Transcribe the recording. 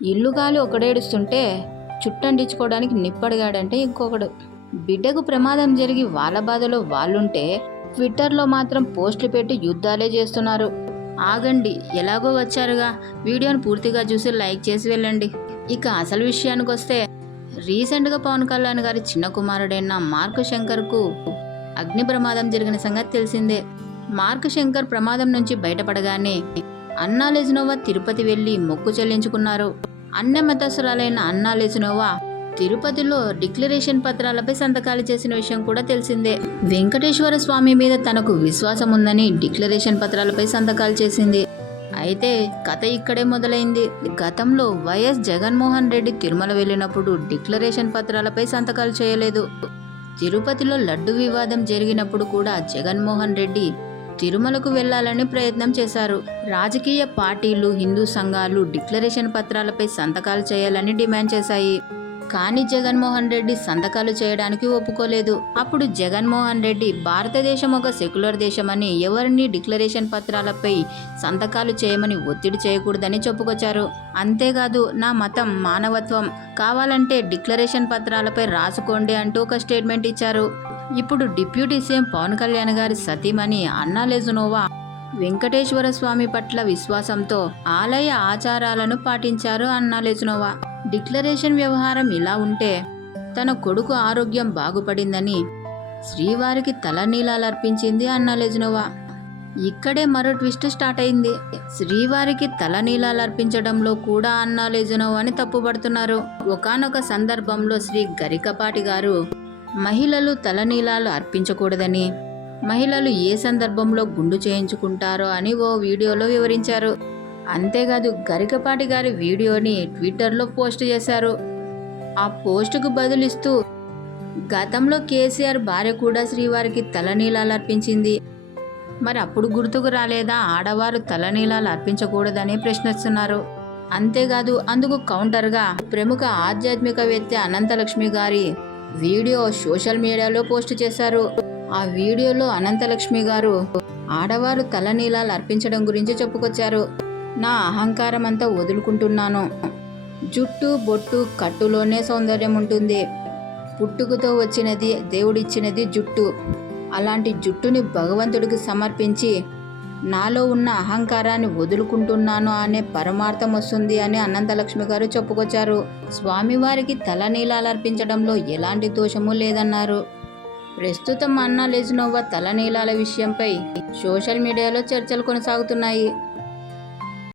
ఇల్లు గాలి ఒకడేడుస్తుంటే చుట్టండించుకోవడానికి నిప్పడిగాడంటే ఇంకొకడు. బిడ్డకు ప్రమాదం జరిగి వాళ్ళ బాధలో వాళ్ళుంటే ట్విట్టర్లో మాత్రం పోస్టులు పెట్టి యుద్ధాలే చేస్తున్నారు. ఆగండి ఎలాగో వచ్చారుగా. వీడియోను పూర్తిగా చూసి లైక్ చేసి వెళ్ళండి. ఇక అసలు విషయానికి వస్తే రీసెంట్గా పవన్ కళ్యాణ్ గారి చిన్న కుమారుడైన మార్క్ శంకర్కు అగ్ని ప్రమాదం జరిగిన సంగతి తెలిసిందే. మార్క్ శంకర్ ప్రమాదం నుంచి బయటపడగానే అన్నా లెజినోవా తిరుపతి వెళ్ళి మొక్కు చెల్లించుకున్నారు. అన్నమతసురాలైన అన్నా లేచినోవా తిరుపతిలో డిక్లరేషన్ పత్రాలపై సంతకాలు చేసిన విషయం కూడా తెలిసిందే. వెంకటేశ్వర స్వామి మీద తనకు విశ్వాసం ఉందని డిక్లరేషన్ పత్రాలపై సంతకాలు చేసింది. అయితే కథ ఇక్కడే మొదలైంది. గతంలో వైఎస్ జగన్మోహన్ రెడ్డి తిరుమల వెళ్ళినప్పుడు డిక్లరేషన్ పత్రాలపై సంతకాలు చేయలేదు. తిరుపతిలో లడ్డు వివాదం జరిగినప్పుడు కూడా జగన్మోహన్ రెడ్డి తిరుమలకు వెళ్ళాలని ప్రయత్నం చేశారు. రాజకీయ పార్టీలు హిందూ సంఘాలు డిక్లరేషన్ పత్రాలపై సంతకాలు చేయాలని డిమాండ్ చేశాయి. కానీ జగన్మోహన్ రెడ్డి సంతకాలు చేయడానికి ఒప్పుకోలేదు. అప్పుడు జగన్మోహన్ రెడ్డి భారతదేశం ఒక సెక్యులర్ దేశమని ఎవరిని డిక్లరేషన్ పత్రాలపై సంతకాలు చేయమని ఒత్తిడి చేయకూడదని చెప్పుకొచ్చారు. అంతేకాదు నా మతం మానవత్వం. కావాలంటే డిక్లరేషన్ పత్రాలపై రాసుకోండి అంటూ ఒక స్టేట్మెంట్ ఇచ్చారు. ఇప్పుడు డిప్యూటీ సీఎం పవన్ కళ్యాణ్ గారి సతీమణి అన్నా లేజునోవా వెంకటేశ్వర స్వామి పట్ల విశ్వాసంతో ఆలయ ఆచారాలను పాటించారు అన్నా లేజునోవా. డిక్లరేషన్ వ్యవహారం ఇలా ఉంటే తన కొడుకు ఆరోగ్యం బాగుపడిందని శ్రీవారికి తలనీలాలర్పించింది అన్నా లేజునోవా. ఇక్కడే మరో ట్విస్ట్ స్టార్ట్ అయింది. శ్రీవారికి తలనీలాలర్పించడంలో కూడా అన్నా లెజునోవాని తప్పుపడుతున్నారు. ఒకానొక సందర్భంలో శ్రీ గరికపాటి గారు మహిళలు తలనీలాలు అర్పించకూడదని. మహిళలు ఏ సందర్భంలో గుండు చేయించుకుంటారో అని ఓ వీడియోలో వివరించారు. అంతేకాదు గరికపాటి గారి వీడియోని ట్విట్టర్లో పోస్ట్ చేశారు. ఆ పోస్టుకు బదులిస్తూ గతంలో కేసీఆర్ భార్య కూడా శ్రీవారికి తలనీలాలు అర్పించింది. మరి అప్పుడు గుర్తుకు రాలేదా? ఆడవారు తలనీలాలు అర్పించకూడదని ప్రశ్నిస్తున్నారు. అంతేకాదు అందుకు కౌంటర్గా ప్రముఖ ఆధ్యాత్మికవేత్త అనంతలక్ష్మి గారి వీడియో సోషల్ మీడియాలో పోస్ట్ చేశారు. ఆ వీడియోలో అనంతలక్ష్మి గారు ఆడవారు తలనీలాలు అర్పించడం గురించి చెప్పుకొచ్చారు. నా అహంకారం అంతా వదులుకుంటున్నాను. జుట్టు బొట్టు కట్టులోనే సౌందర్యం ఉంటుంది. పుట్టుకతో వచ్చినది దేవుడిచ్చినది జుట్టు. అలాంటి జుట్టుని భగవంతుడికి సమర్పించి నాలో ఉన్న అహంకారాన్ని వదులుకుంటున్నాను అనే పరమార్థం వస్తుంది అని అనంతలక్ష్మి గారు చెప్పుకొచ్చారు. స్వామివారికి తలనీలాలర్పించడంలో ఎలాంటి దోషము లేదన్నారు. ప్రస్తుతం అన్నా లెజినోవా తలనీలాల విషయంపై సోషల్ మీడియాలో చర్చలు కొనసాగుతున్నాయి.